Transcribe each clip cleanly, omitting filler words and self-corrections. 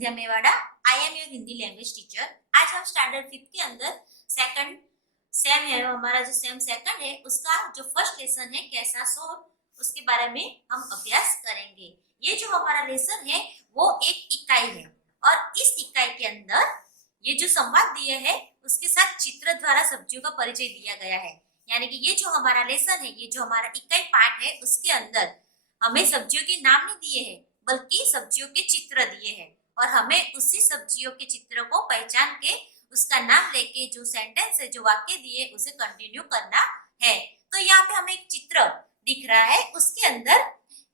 Sandhya Mewada. I am your Hindi language teacher. आज हम standard 5 के अंदर सेकंड सेम है, हमारा जो सेम सेकंड है उसका जो फर्स्ट लेसन है कैसा सोर, उसके बारे में हम अभ्यास करेंगे। ये जो हमारा लेसन है वो एक इकाई है और इस इकाई के अंदर ये जो संवाद दिए है उसके साथ चित्र द्वारा सब्जियों का परिचय दिया गया है। यानी कि ये जो हमारा लेसन है, ये जो हमारा इकाई पाठ है, उसके अंदर हमें सब्जियों के नाम नहीं दिए हैं बल्कि सब्जियों के चित्र दिए हैं और हमें उसी सब्जियों के चित्र को पहचान के उसका नाम लेके जो सेंटेंस है, जो वाक्य दिए, उसे कंटिन्यू करना है। तो यहाँ पे हमें एक चित्र दिख रहा है, उसके अंदर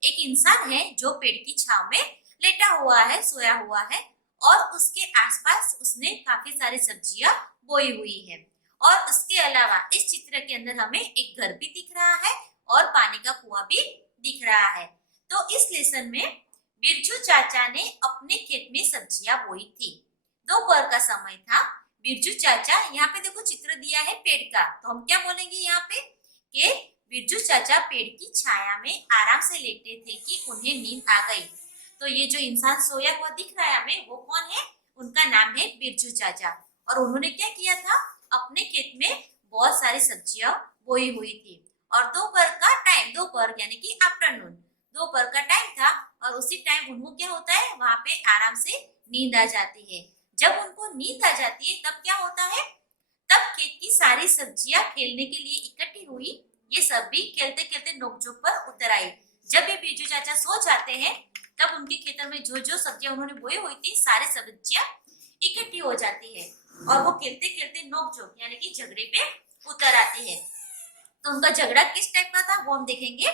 एक इंसान है जो पेड़ की छांव में लेटा हुआ है, सोया हुआ है और उसके आसपास उसने काफी सारी सब्जियां बोई हुई है। और उसके अलावा इस चित्र के अंदर हमें एक घर भी दिख रहा है और पानी का कुआं भी दिख रहा है। तो इस लेसन में बिरजू चाचा ने अपने खेत में सब्जियां बोई थी। दोपहर का समय था। बिरजू चाचा, यहाँ पे देखो चित्र दिया है पेड़ का, तो हम क्या बोलेंगे यहाँ पे कि बिरजू चाचा पेड़ की छाया में आराम से लेटे थे कि उन्हें नींद आ गई। तो ये जो इंसान सोया हुआ दिख रहा है हमें, वो कौन है? उनका नाम है बिरजू चाचा। और उन्होंने क्या किया था? अपने खेत में बहुत सारी सब्जियां बोई हुई थी और दोपहर का टाइम, दोपहर यानी कि आफ्टरनून, दोपहर का टाइम था और उसी टाइम उनको क्या होता है, वहां पे आराम से नींद आ जाती है। जब उनको नींद आ जाती है तब क्या होता है? तब खेत की सारी सब्जियां खेलने के लिए इकट्ठी हुई। ये सब भी खेलते खेलते नोकझोंक पर उतर आई। जब ये बिरजू चाचा सो जाते हैं तब उनके खेतों में जो जो सब्जियां उन्होंने बोई हुई थी, सारी सब्जियां इकट्ठी हो जाती है और वो खेलते खेलते नोकझोंक यानी कि झगड़े पे उतर आती है। तो उनका झगड़ा किस टाइप का था वो हम देखेंगे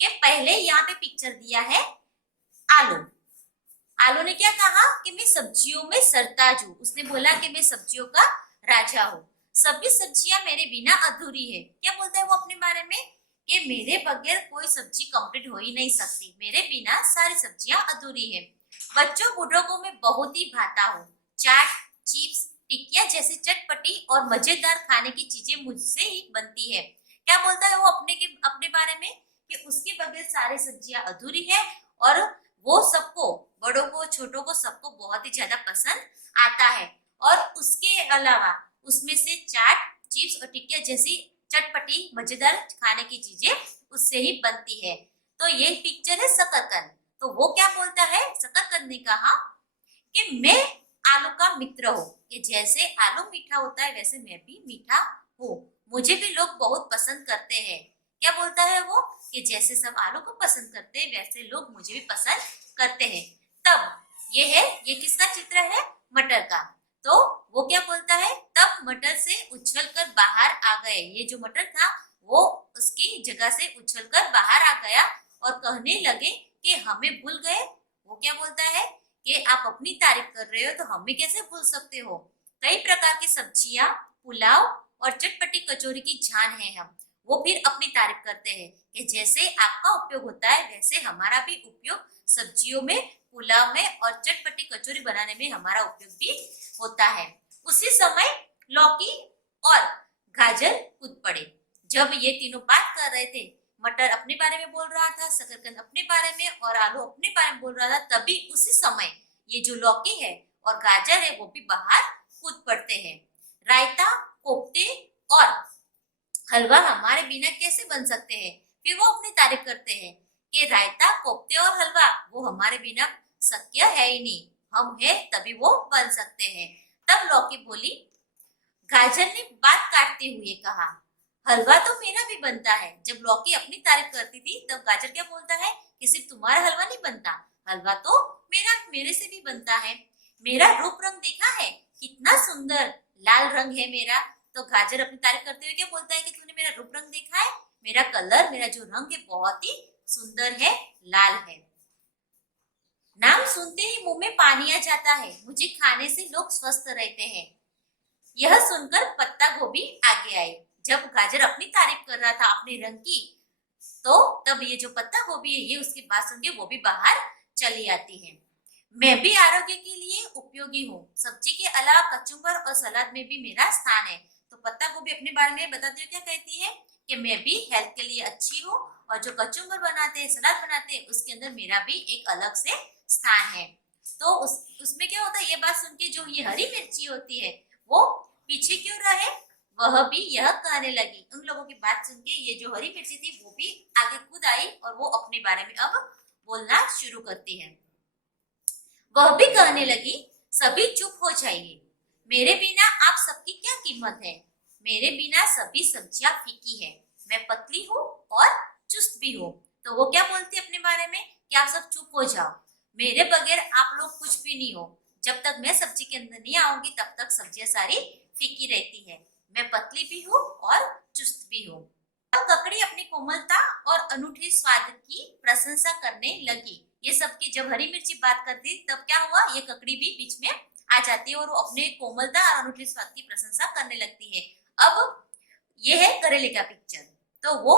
कि पहले यहाँ पे पिक्चर दिया है आलू। आलू ने क्या कहा कि मैं सब्जियों में सरताज हूँ। उसने बोला कि मैं सब्जियों का राजा हूँ, सभी सब्जियां मेरे बिना अधूरी है। क्या बोलता है वो अपने बारे में? कि मेरे बगैर कोई सब्जी कंप्लीट हो ही नहीं सकती, मेरे बिना सारी सब्जियां अधूरी है। बच्चों बूढ़ों को मैं बहुत ही भाता हूँ। चाट, चिप्स, टिक्कियां जैसी चटपटी और मजेदार खाने की चीजें मुझसे ही बनती है। क्या बोलता है वो अपने बारे में? कि उसके बगैर सारी सब्जियां अधूरी है और वो सबको, बड़ों को छोटों को, सबको बहुत ही ज्यादा पसंद आता है। और उसके अलावा उसमें से चाट, चिप्स और टिक्कियां जैसी चटपटी मजेदार खाने की चीजें उससे ही बनती है। तो ये पिक्चर है शकरकंद। तो वो क्या बोलता है? शकरकंद ने कहा कि मैं आलू का मित्र हूँ, कि जैसे आलू मीठा होता है वैसे मैं भी मीठा हूँ, मुझे भी लोग बहुत पसंद करते हैं। क्या बोलता है वो? कि जैसे सब आलू को पसंद करते हैं वैसे लोग मुझे भी पसंद करते हैं। तब ये किसका चित्र है? मटर का। तो वो क्या बोलता है? तब मटर से उछलकर बाहर आ गए। ये जो मटर था वो उसकी जगह से उछलकर बाहर आ गया और कहने लगे कि हमें भूल गए। वो क्या बोलता है कि आप अपनी तारीफ कर रहे हो तो हमें कैसे भूल सकते हो। कई प्रकार की सब्जियां, पुलाव और चटपटी कचौरी की जान है हम। वो फिर अपनी तारीफ करते हैं कि जैसे आपका उपयोग होता है वैसे हमारा भी उपयोग सब्जियों में, पुलाव में और चटपटी कचौरी बनाने में हमारा उपयोग भी होता है। उसी समय लौकी और गाजर कूद पड़े। जब ये तीनों बात कर रहे थे, मटर अपने बारे में बोल रहा था, शकरकंद अपने बारे में और आलू अपने बारे में बोल रहा था, तभी उसी समय ये जो लौकी है और गाजर है वो भी बाहर कूद पड़ते हैं। रायता, कोफ्ते और हलवा हमारे बिना कैसे बन सकते हैं? फिर वो अपनी तारीफ करते हैं कि रायता, कोफ्ते और हलवा वो हमारे बिना शक्य है ही नहीं, हम है तभी वो बन सकते हैं। तब लौकी बोली। गाजर ने बात काटते हुए कहा, हलवा तो मेरा भी बनता है। जब लौकी अपनी तारीफ करती थी तब गाजर क्या बोलता है कि सिर्फ तुम्हारा हलवा नहीं बनता, हलवा तो मेरे से भी बनता है। मेरा रूप रंग देखा है, कितना सुंदर लाल रंग है मेरा। तो गाजर अपनी तारीफ करते हुए क्या बोलता है कि तूने मेरा रूप रंग देखा है, मेरा कलर, मेरा जो रंग है बहुत ही सुंदर है, लाल है। नाम सुनते ही मुंह में पानी आ जाता है, मुझे खाने से लोग स्वस्थ रहते हैं। यह सुनकर पत्ता गोभी आगे आई। जब गाजर अपनी तारीफ कर रहा था अपने रंग की, तो तब ये जो पत्ता गोभी है ये उसकी बात सुन के वो भी बाहर चली आती है। मैं भी आरोग्य के लिए उपयोगी हूँ, सब्जी के अलावा कचुम्बर और सलाद में भी मेरा स्थान है। तो पत्ता गोभी अपने बारे में बताते हुए क्या कहती है कि मैं भी हेल्थ के लिए अच्छी हूँ और जो कचुम्बर बनाते हैं, सलाद बनाते हैं, उसके अंदर मेरा भी एक अलग से स्थान है। तो उसमें क्या होता है, ये बात सुन के जो ये हरी मिर्ची होती है वो पीछे क्यों रहे, वह भी यह कहने लगी। उन लोगों की बात सुन के ये जो हरी मिर्ची थी वो भी आगे कूद आई और वो अपने बारे में अब बोलना शुरू करती है। वह भी कहने लगी, सभी चुप हो जाइए, मेरे बिना आप सबकी क्या कीमत है। मेरे बिना सभी सब्जियां फीकी है, मैं पतली हूँ और चुस्त भी हूँ। तो वो क्या बोलती है अपने बारे में कि आप सब चुप हो जाओ, मेरे बगैर आप लोग कुछ भी नहीं हो। जब तक मैं सब्जी के अंदर नहीं आऊंगी तब तक सब्जियां सारी फीकी रहती है। मैं पतली भी हूँ और चुस्त भी हूँ। ककड़ी अपनी कोमलता और अनूठे स्वाद की प्रशंसा करने लगी। ये सबकी जब हरी मिर्ची बात करती तब क्या हुआ, ये ककड़ी भी बीच में आ जाती है और वो अपने कोमलता और अनूठे स्वाद की प्रशंसा करने लगती है। अब ये है करेले का पिक्चर। तो वो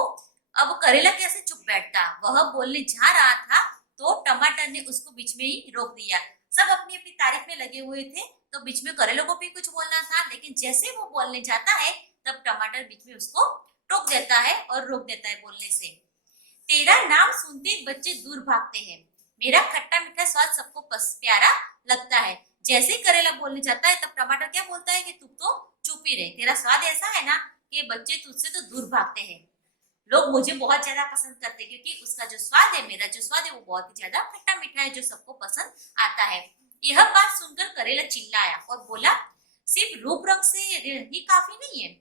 अब करेला कैसे चुप बैठता, वह बोलने जा रहा था तो टमाटर ने उसको बीच में ही रोक दिया। सब अपनी अपनी तारीफ में लगे हुए थे तो बीच में करेले को भी कुछ बोलना था, लेकिन जैसे वो बोलने जाता है तब टमाटर बीच में उसको टोक देता है और रोक देता है बोलने से। तेरा नाम सुनते बच्चे दूर भागते हैं, मेरा खट्टा मीठा स्वाद सबको प्यारा लगता है। जैसे ही करेला बोलने जाता है तब टमाटर क्या बोलता है कि तू तो चुप ही रहे, तेरा स्वाद ऐसा है ना कि बच्चे तुझसे तो दूर भागते हैं। लोग मुझे बहुत ज्यादा पसंद करते हैं क्योंकि उसका जो स्वाद है, मेरा जो स्वाद है वो बहुत ही ज्यादा खट्टा मीठा है जो सबको पसंद आता है। यह बात सुनकर करेला चिल्लाया और बोला, सिर्फ रूप रंग से ही काफी नहीं है,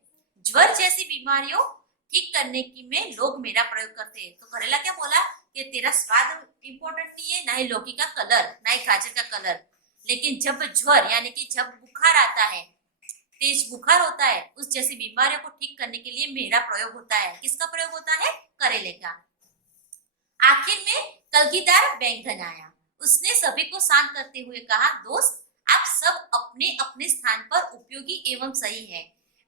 ज्वर जैसी बीमारियों ठीक करने की में लोग मेरा प्रयोग करते हैं। तो करेला क्या बोला कि तेरा स्वाद इंपॉर्टेंट नहीं है, ना ही लौकी का कलर, ना ही गाजर का कलर, लेकिन जब ज्वर यानी कि जब बुखार आता है, तेज बुखार होता है, उस जैसी बीमारियों को ठीक करने के लिए मेरा प्रयोग होता है। किसका प्रयोग होता है, करेले का। आखिर में कलगीदार बैंगन आया, उसने सभी को शांत करते हुए कहा, दोस्त आप सब अपने अपने स्थान पर उपयोगी एवं सही है,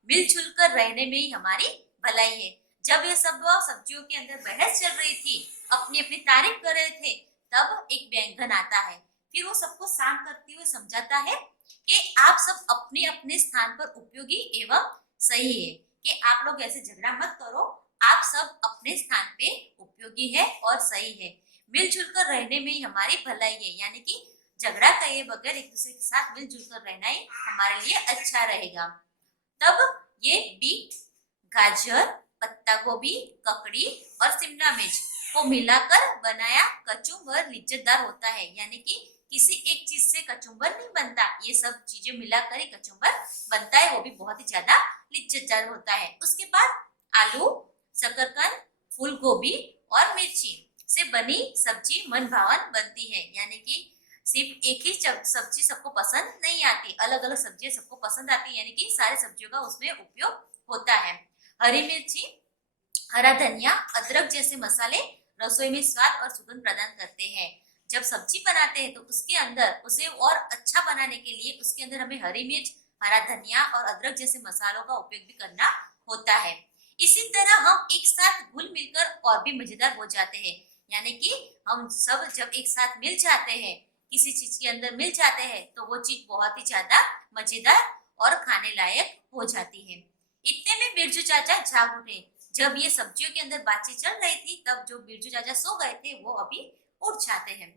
मिलजुल कर रहने में ही हमारी भलाई है। जब ये सब सब्जियों के अंदर बहस चल रही थी, अपनी अपनी तारीफ कर रहे थे, तब एक बैंगन आता है, फिर वो सबको शांत करते हुए समझाता है कि आप सब अपने अपने स्थान पर उपयोगी एवं सही है, कि आप लोग ऐसे झगड़ा मत करो, आप सब अपने स्थान पे उपयोगी है और सही है, मिलजुल कर रहने में ही हमारी भलाई है। यानी कि झगड़ा किए बगैर एक दूसरे के साथ मिलजुल कर रहना ही हमारे लिए अच्छा रहेगा। तब ये बीट, गाजर, पत्ता गोभी, ककड़ी और शिमला मिर्च को मिलाकर बनाया कचुम्बर लिज्जतदार होता है। यानी कि किसी एक चीज से कचुम्बर नहीं बनता, ये सब चीजें मिलाकर ही कचुम्बर बनता है, वो भी बहुत ही ज्यादा लिज्जतदार होता है। उसके बाद आलू, शकरकंद, फूल गोभी और मिर्ची से बनी सब्जी मन भावन बनती है। यानी कि सिर्फ एक ही सब्जी सबको पसंद नहीं आती, अलग अलग सब्जियां सबको पसंद आती है, यानी कि सारी सब्जियों का उसमें उपयोग होता है। हरी मिर्ची, हरा धनिया, अदरक जैसे मसाले रसोई में स्वाद और सुगंध प्रदान करते हैं। जब सब्जी बनाते हैं तो उसके अंदर उसे और अच्छा बनाने के लिए उसके अंदर हमें हरी मिर्च, हरा धनिया और अदरक जैसे मसालों का उपयोग भी करना होता है। इसी तरह हम एक साथ घुल मिलकर और भी मजेदार हो जाते हैं। यानी कि हम सब जब एक साथ मिल जाते हैं, किसी चीज के अंदर मिल जाते हैं, तो वो चीज बहुत ही ज्यादा मजेदार और खाने लायक हो जाती है। इतने में बिरजू चाचा जाग उठे। जब ये सब्जियों के अंदर बातचीत चल रही थी तब जो बिरजू चाचा सो गए थे वो अभी उठ जाते हैं।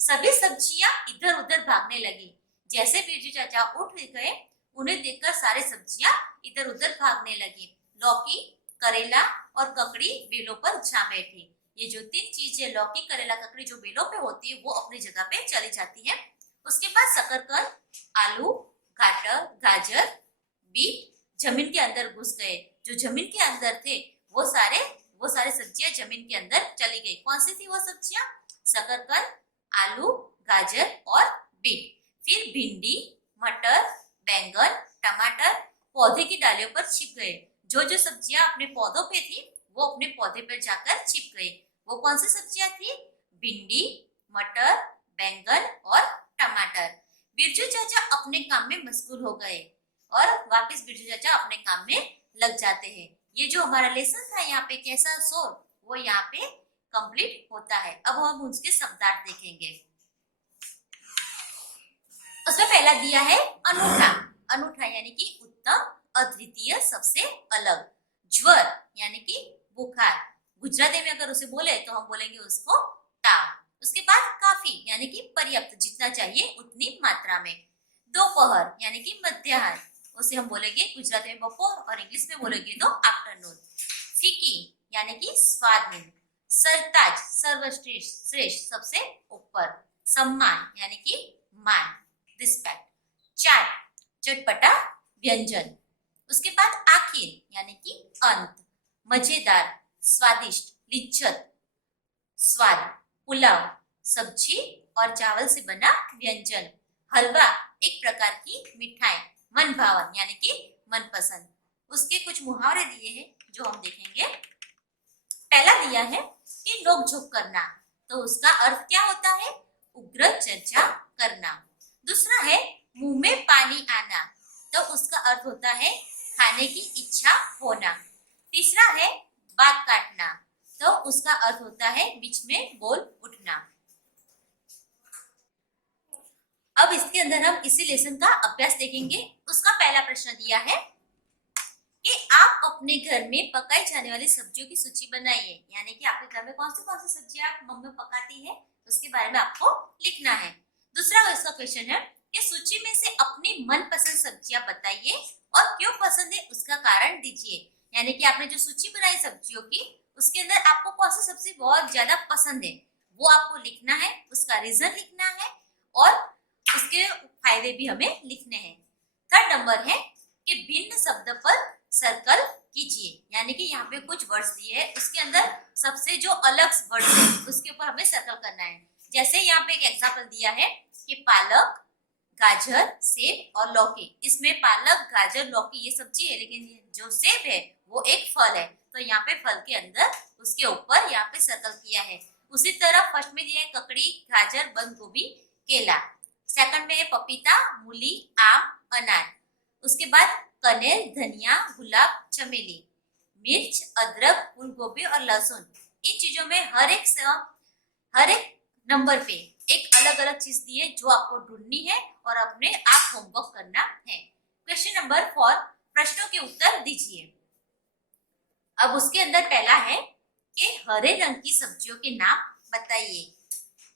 सभी सब्जियां इधर उधर भागने लगी। जैसे बिरजू चाचा उठ गए, उन्हें देखकर सारी सब्जियां इधर उधर भागने लगी। लौकी, करेला और ककड़ी बेलों पर जा बैठी। ये जो तीन चीजें लौकी, करेला, ककड़ी जो बेलों पे होती है वो अपनी जगह पे चली जाती है। उसके बाद शकरकंद, आलू, गाजर, बीट जमीन के अंदर घुस गए। जो जमीन के अंदर थे वो सारे सब्जियां जमीन के अंदर चली गई। कौन सी थी वो सब्जियां? शकरकंद, आलू, गाजर और बीट। फिर भिंडी, मटर, बैंगन, टमाटर पौधे की डालियों पर छिप गए। जो जो सब्जियां अपने पौधों पे थी वो अपने पौधे पर जाकर छिप गई। वो कौन सी सब्जियां थी? भिंडी, मटर, बैंगन और टमाटर। बिरजू चाचा अपने काम में मशगूल हो गए और वापस बिरजू चाचा अपने काम में लग जाते हैं। ये जो हमारा लेसन था यहाँ पे कैसा शोर, वो यहाँ पे कंप्लीट होता है। अब हम उसके शब्दार्थ देखेंगे। उसमें पहला दिया है अनूठा। अनूठा यानी कि उत्तम, अद्वितीय, सबसे अलग। ज्वर यानी कि बुखार, गुजराती में अगर उसे बोले तो हम बोलेंगे उसको ताव। उसके बाद काफी यानी कि पर्याप्त, जितना चाहिए उतनी मात्रा में। दोपहर यानी कि मध्याह्न, उसे हम बोलेंगे गुजराती में बपोर और इंग्लिश में बोलेंगे तो आफ्टरनून। फीकी यानी कि स्वादहीन। सरताज सर्वश्रेष्ठ, श्रेष्ठ सबसे ऊपर। सम्मान यानी कि मान, रिस्पेक्ट। चाट चटपटा व्यंजन। उसके बाद आखिर यानी कि अंत। मजेदार, स्वादिष्ट, लिज्जत, स्वाद। पुलाव सब्जी और चावल से बना व्यंजन। हलवा एक प्रकार की मिठाई। मन भावन यानी कि मनपसंद। उसके कुछ मुहावरे दिए हैं जो हम देखेंगे। पहला दिया है कि नोकझोंक करना, तो उसका अर्थ क्या होता है? उग्र चर्चा करना। दूसरा है मुंह में पानी आना, तो उसका अर्थ होता है खाने की इच्छा होना। तीसरा है बात काटना, तो उसका अर्थ होता है बीच में बोल उठना। अब इसके अंदर हम इसी लेसन का अभ्यास देखेंगे। उसका पहला प्रश्न दिया है कि आप अपने घर में पकाई जाने वाली सब्जियों की सूची बनाइए, यानी कि आपके घर में कौन सी सब्जियां मम्मी पकाती है उसके बारे में आपको लिखना है। दूसरा इसका क्वेश्चन है कि सूची में से अपनी मनपसंद सब्जियां बताइए और क्यों पसंद है उसका कारण दीजिए। यानी कि आपने जो सूची बनाई सब्जियों की, उसके अंदर आपको कौन सी सब्जी बहुत ज्यादा पसंद है वो आपको लिखना है, उसका रीजन लिखना है और उसके फायदे भी हमें लिखने हैं। थर्ड नंबर है कि भिन्न शब्द पर सर्कल कीजिए, यानी कि यहाँ पे कुछ वर्ड्स दिए हैं, उसके अंदर सबसे जो अलग वर्ड्स है उसके ऊपर हमें सर्कल करना है। जैसे यहाँ पे एक एग्जांपल दिया है कि पालक, गाजर, सेब और लौकी। इसमें पालक, गाजर, लौकी ये सब्जी है, लेकिन जो सेब है वो एक फल है, तो यहाँ पे फल के अंदर उसके ऊपर यहाँ पे सर्कल किया है। उसी तरह फर्स्ट में दिया है ककड़ी, गाजर, बंद गोभी, केला। सेकंड में है पपीता, मूली, आम, अनार। उसके बाद कनेर, धनिया, गुलाब, चमेली, मिर्च, अदरक, फूल गोभी और लहसुन। इन चीजों में हर एक नंबर पे एक अलग अलग चीज दी है जो आपको ढूंढनी है और अपने आप होमवर्क करना है। क्वेश्चन नंबर 4, प्रश्नों के उत्तर दीजिए। अब उसके अंदर पहला है कि हरे रंग की सब्जियों के नाम बताइए।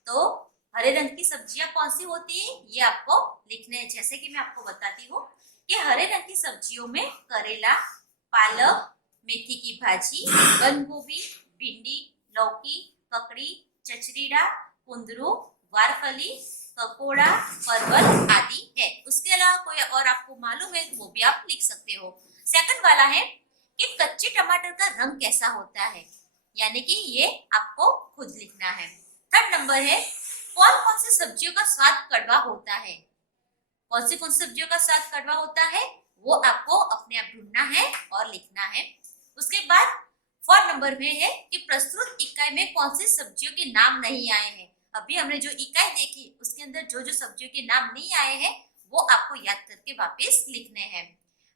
तो हरे रंग की सब्जियां कौन सी होती है ये आपको लिखने हैं। जैसे कि मैं आपको बताती हूँ कि हरे रंग की सब्जियों में करेला, पालक, मेथी की भाजी, बंद गोभी, भिंडी, लौकी, ककड़ी, चचरीड़ा, कुंदरू, वारफली, ककोड़ा, परवल आदि है। उसके अलावा कोई और आपको मालूम है तो वो भी आप लिख सकते हो। सेकंड वाला है कि कच्चे टमाटर का रंग कैसा होता है, यानी कि ये आपको खुद लिखना है। थर्ड नंबर है कौन कौन सी सब्जियों का स्वाद कड़वा होता है। कौन सी सब्जियों का स्वाद कड़वा होता है वो आपको अपने आप ढूंढना है और लिखना है। उसके बाद 4 नंबर में है कि प्रस्तुत इकाई में कौन सी सब्जियों के नाम नहीं आए हैं। अभी हमने जो इकाई देखी उसके अंदर जो जो सब्जियों के नाम नहीं आए हैं वो आपको याद करके वापस लिखने हैं।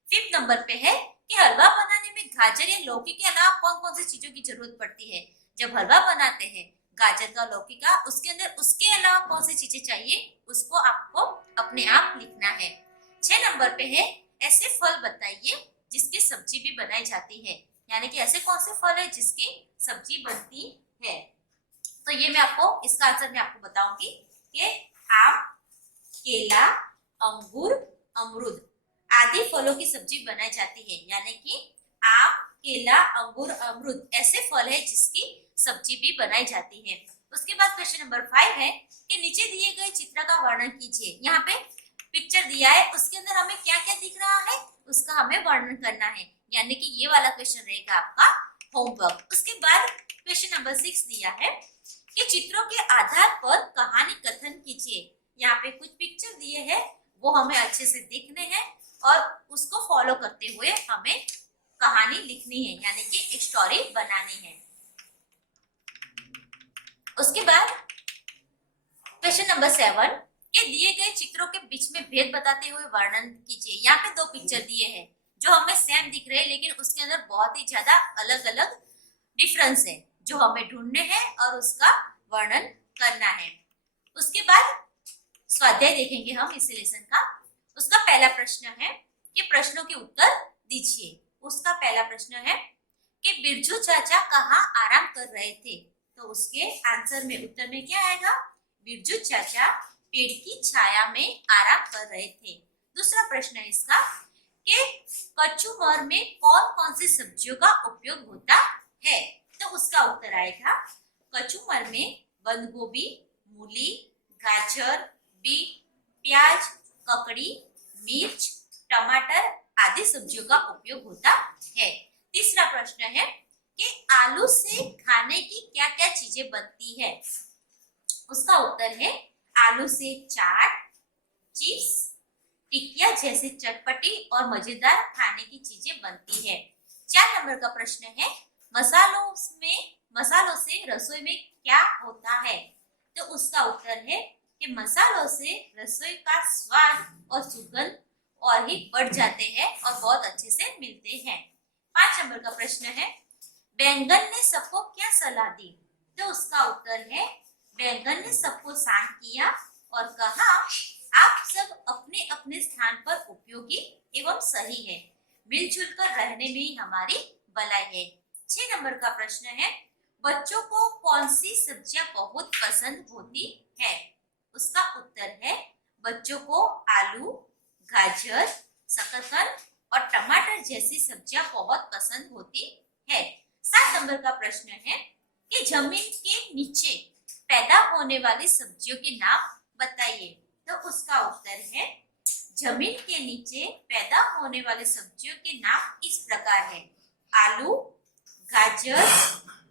5th नंबर पे है कि हलवा बनाने में गाजर या लौकी के अलावा कौन कौन सी चीजों की जरूरत पड़ती है। जब हलवा बनाते हैं गाजर का, लौकी का, उसके अंदर उसके अलावा कौन सी चीजें चाहिए उसको आपको अपने आप लिखना है। 6 नंबर पे है ऐसे फल बताइए जिसकी सब्जी भी बनाई जाती है, यानी कि ऐसे कौन से फल है जिसकी सब्जी बनती है। तो ये मैं आपको इसका आंसर मैं आपको बताऊंगी कि आम, केला, अंगूर, अमरूद आदि फलों की सब्जी बनाई जाती है, यानी कि आम, केला, अंगूर, अमरूद ऐसे फल है जिसकी सब्जी भी बनाई जाती है। उसके बाद क्वेश्चन नंबर 5 है कि नीचे दिए गए चित्र का वर्णन कीजिए। यहाँ पे पिक्चर दिया है, उसके अंदर हमें क्या क्या दिख रहा है उसका हमें वर्णन करना है, यानी कि ये वाला क्वेश्चन रहेगा आपका होमवर्क। उसके बाद क्वेश्चन नंबर 6 दिया है कि चित्रों के आधार पर कहानी कथन कीजिए। यहाँ पे कुछ पिक्चर दिए हैं वो हमें अच्छे से देखने हैं और उसको फॉलो करते हुए हमें कहानी लिखनी है, यानी कि एक स्टोरी बनानी है। उसके बाद क्वेश्चन नंबर 7 के दिए गए चित्रों के बीच में भेद बताते हुए वर्णन कीजिए। यहाँ पे 2 पिक्चर दिए हैं जो हमें सेम दिख रहे हैं, लेकिन उसके अंदर बहुत ही ज्यादा अलग अलग डिफरेंस है जो हमें ढूंढने हैं और उसका वर्णन करना है। उसके बाद स्वाध्याय देखेंगे हम इस लेसन का। उसका पहला प्रश्न है कि प्रश्नों के उत्तर दीजिए। उसका पहला प्रश्न है कि बिरजू चाचा कहाँ आराम कर रहे थे। तो उसके आंसर में उत्तर में क्या आएगा? बिरजू चाचा पेड़ की छाया में आराम कर रहे थे। दूसरा प्रश्न है इसका कि कचूमर में कौन कौन सी सब्जियों का उपयोग होता है? तो उसका उत्तर आएगा कचूमर में बंद गोभी, मूली, गाजर, बीट, प्याज, ककड़ी, मिर्च, टमाटर आदि सब्जियों का उपयोग होता है। तीसरा प्रश्न है कि आलू से खाने की क्या क्या चीजें बनती है? उसका उत्तर है आलू से चाट, चिप्स, टिकिया जैसी चटपटी और मजेदार खाने की चीजें बनती है। 4 नंबर का प्रश्न है मसालों से रसोई में क्या होता है? तो उसका उत्तर है कि मसालों से रसोई का स्वाद और सुगंध और ही बढ़ जाते हैं और बहुत अच्छे से मिलते हैं। 5 नंबर का प्रश्न है बैंगन ने सबको क्या सलाह दी? तो उसका उत्तर है बैंगन ने सबको शांत किया और कहा आप सब अपने अपने स्थान पर उपयोगी एवं सही है, मिलजुल कर रहने में ही हमारी भलाई है। 6 नंबर का प्रश्न है बच्चों को कौन सी सब्जियां बहुत पसंद होती है? उसका उत्तर है बच्चों को आलू, गाजर, शकरकंद और टमाटर जैसी सब्जियां बहुत पसंद होती है। 7 नंबर का प्रश्न है कि जमीन के नीचे पैदा होने वाली सब्जियों के नाम बताइए। तो उसका उत्तर है जमीन के नीचे पैदा होने वाली सब्जियों के नाम इस प्रकार है आलू, गाजर,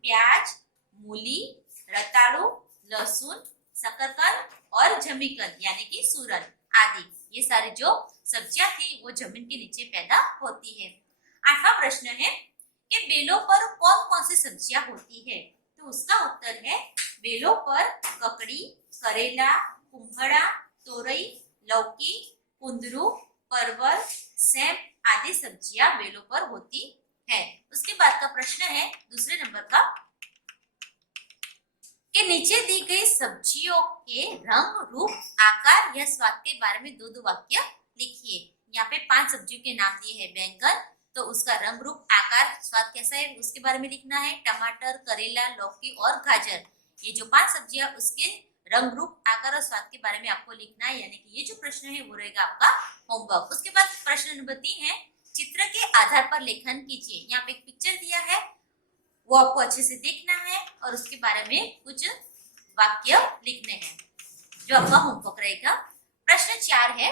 प्याज, मूली, रताड़ू, लहसुन, शकरकंद और जमीकंद यानी कि सूरन आदि। ये सारी जो सब्जियां थी वो जमीन के नीचे पैदा होती है। 8वां प्रश्न है कि बेलों पर कौन कौन सी सब्जियां होती है? तो उसका उत्तर है बेलों पर ककड़ी, करेला, कुम्हड़ा, तोरई, लौकी, कुंदरू, परवल, सेम आदि सब्जियां बेलों पर होती है। उसके बाद का प्रश्न है दूसरे नंबर का कि नीचे दी गई सब्जियों के रंग, रूप, आकार या स्वाद के बारे में दो वाक्य लिखिए। यहाँ पे 5 सब्जियों के नाम दिए हैं। बैंगन, तो उसका रंग, रूप, आकार, स्वाद कैसा है उसके बारे में लिखना है। टमाटर, करेला, लौकी और गाजर, ये जो 5 सब्जियां उसके रंग, रूप, आकार और स्वाद के बारे में आपको लिखना है। यानी कि ये जो प्रश्न है वो रहेगा आपका होमवर्क। उसके बाद प्रश्न नंबर 3 है चित्र के आधार पर लेखन कीजिए। यहाँ पे एक पिक्चर दिया है वो आपको अच्छे से देखना है और उसके बारे में कुछ वाक्य लिखने हैं जो आपका होमवर्क रहेगा। प्रश्न 4 है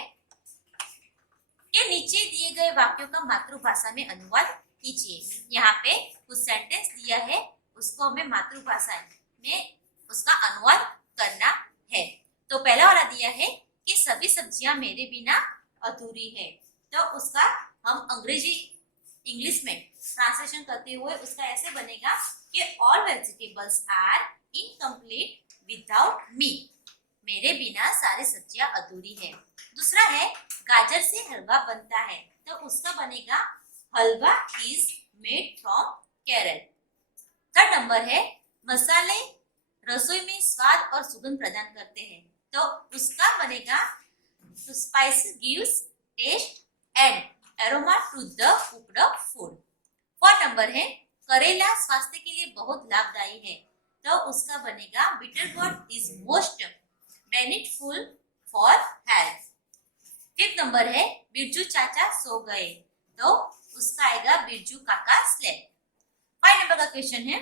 कि नीचे दिए गए वाक्यों का मातृभाषा में अनुवाद कीजिए। यहाँ पे कुछ सेंटेंस दिया है उसको हमें मातृभाषा में उसका अनुवाद करना है। तो पहला वाला दिया है कि सभी सब्जियां मेरे बिना अधूरी है। तो उसका हम इंग्लिश में ट्रांसलेशन करते हुए उसका ऐसे बनेगा कि all vegetables are incomplete without me. मेरे बिना सारी सब्जियां अधूरी है। दूसरा है गाजर से हलवा बनता है। तो उसका बनेगा halwa is made from carrot. Third number है मसाले रसोई में स्वाद और सुगंध प्रदान करते हैं। तो उसका बनेगा spices gives taste and aroma to the cooked food. 4 number है करेला स्वास्थ्य के लिए बहुत लाभदायी है। तो उसका बनेगा bitter gourd is most benefitful for health. 5th number है बिरजू चाचा सो गए। तो उसका आएगा बिरजू काका स्लेप्ट। 5 नंबर का क्वेश्चन है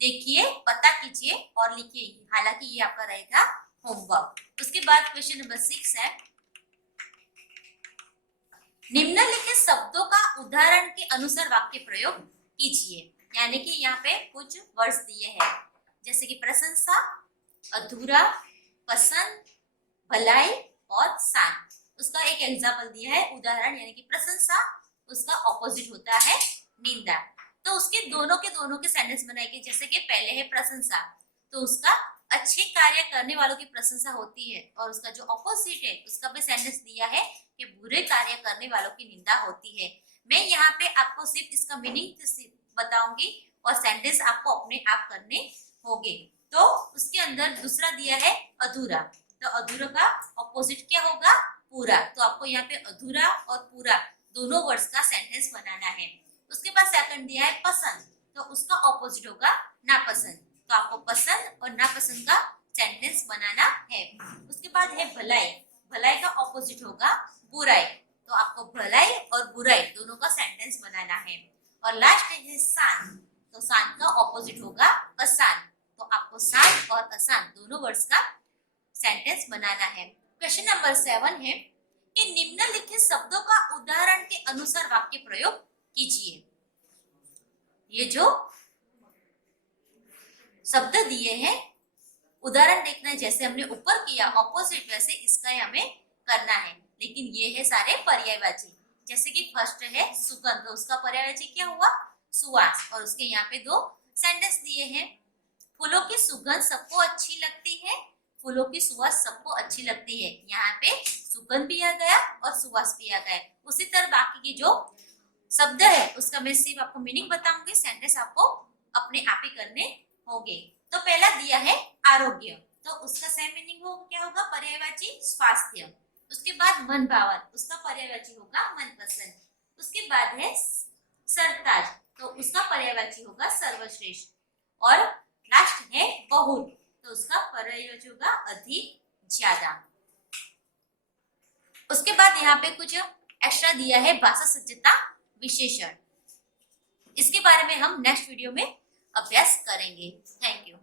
देखिए, पता कीजिए और लिखिए। हालांकि ये आपका रहेगा होमवर्क। उसके बाद क्वेश्चन नंबर 6 है निम्नलिखित शब्दों का उदाहरण के अनुसार वाक्य प्रयोग कीजिए। यानी कि यहाँ पे कुछ वर्ड्स दिए हैं जैसे कि प्रशंसा, अधूरा, पसंद, भलाई और शांत। उसका एक एग्जाम्पल दिया है उदाहरण, यानी कि प्रशंसा उसका ऑपोजिट होता है निंदा। तो उसके दोनों के सेंटेंस बनाएंगे। जैसे कि पहले है प्रशंसा, तो उसका अच्छे कार्य करने वालों की प्रशंसा होती है और उसका जो ऑपोजिट है उसका भी सेंटेंस दिया है कि बुरे कार्य करने वालों की निंदा होती है। मैं यहाँ पे आपको सिर्फ इसका मीनिंग बताऊंगी और सेंटेंस आपको अपने आप करने होंगे। तो उसके अंदर दूसरा दिया है अधूरा। तो अधूरा का ऑपोजिट क्या होगा? पूरा। तो आपको यहाँ पे अधूरा और पूरा दोनों वर्ड्स का सेंटेंस बनाना है। उसके बाद सेकंड दिया है पसंद, तो उसका ऑपोजिट होगा नापसंद। तो तो आपको पसंद और नापसंद का सेंटेंस बनाना है। उसके बाद है भलाई। भलाई का ऑपोजिट होगा बुराई, तो आपको भलाई और बुराई दोनों का सेंटेंस बनाना है। और लास्ट है शान, तो शान का ऑपोजिट होगा असान, तो आपको शान और असान दोनों वर्ड्स का सेंटेंस बनाना है। क्वेश्चन नंबर 7 है कि निम्नलिखित शब्दों का उदाहरण के अनुसार वाक्य प्रयोग कीजिए। ये जो शब्द दिए हैं उदाहरण देखना है, जैसे हमने ऊपर किया ऑपोजिट वैसे इसका हमें करना है, लेकिन ये है सारे पर्यायवाची। जैसे कि फर्स्ट है सुगंध, तो उसका पर्यायवाची क्या हुआ सुवास, और उसके यहाँ पे 2 सेंटेंस दिए हैं। फूलों की सुगंध सबको अच्छी लगती है, फूलों की सुवास सबको अच्छी लगती है, यहाँ पे सुगंध भी आ गया और सुवास भी आ गया। उसी तरह बाकी की जो शब्द है उसका मैं सिर्फ आपको मीनिंग बताऊंगी, सेंटेंस आपको अपने आप ही करने होंगे। तो पहला दिया है आरोग्य, तो उसका सेम मीनिंग हो क्या होगा पर्यायवाची स्वास्थ्य। उसके बाद मन भावन, उसका पर्यायवाची होगा मनपसंद। उसके बाद है सरताज, तो उसका पर्यायवाची होगा सर्वश्रेष्ठ। और लास्ट है बहुत, तो उसका पर्यायवाची होगा अधिक ज्यादा। उसके बाद यहाँ पे कुछ एक्स्ट्रा दिया है भाषा सज्जता विशेषण, इसके बारे में हम नेक्स्ट वीडियो में अभ्यास करेंगे। Thank you.